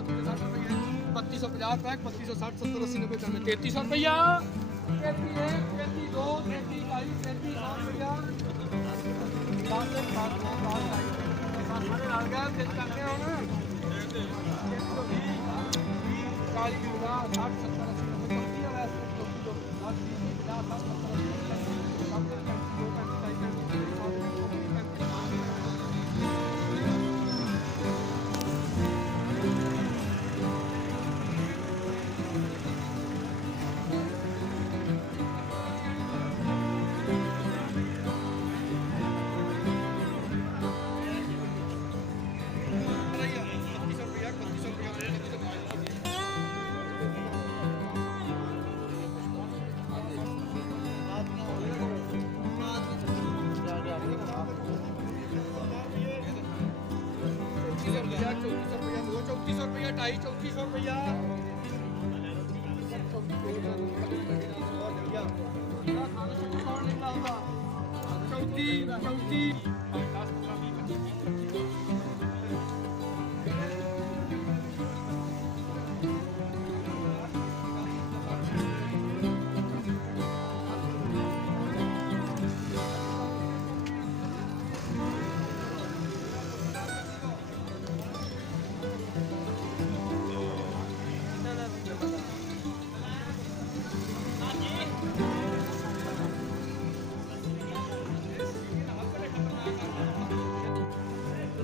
3250 pack 3260 70 80 90 कम 3300 रुपया 33 32 33 33 रुपया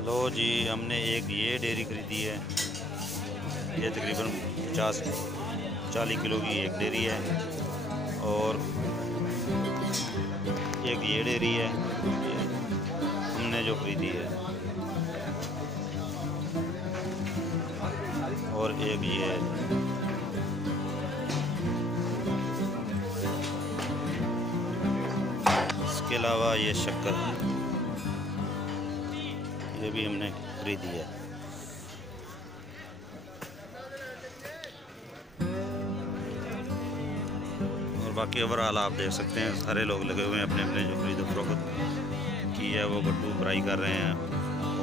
लो जी, हमने एक ये डेयरी खरीदी है। ये तकरीबन 40 किलो की एक डेयरी है और एक ये डेयरी है हमने जो खरीदी है और एक ये है। इसके अलावा ये शक्कर ये भी हमने खरीदी है। और बाकी ओवरऑल आप देख सकते हैं सारे लोग लगे हुए हैं अपने अपने जो खरीदो फरोख्त की है वो गट्टू फ्राई कर रहे हैं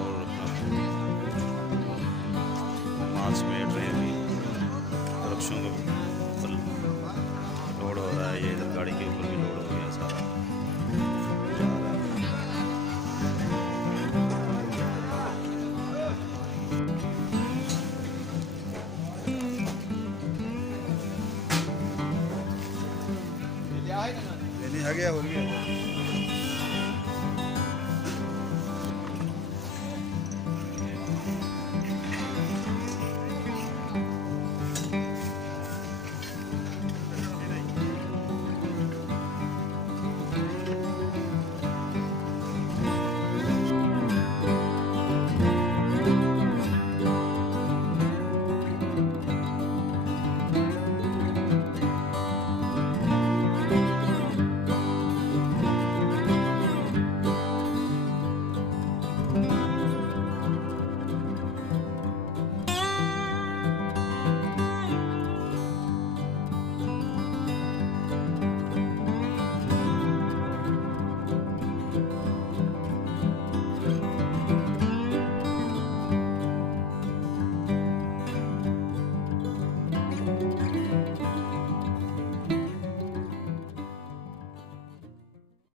और माल समेट रहे हैं। वृक्षों के ऊपर लोड हो रहा है, ये इधर गाड़ी के ऊपर भी लोड हो गया सारा। आ गया हो गया।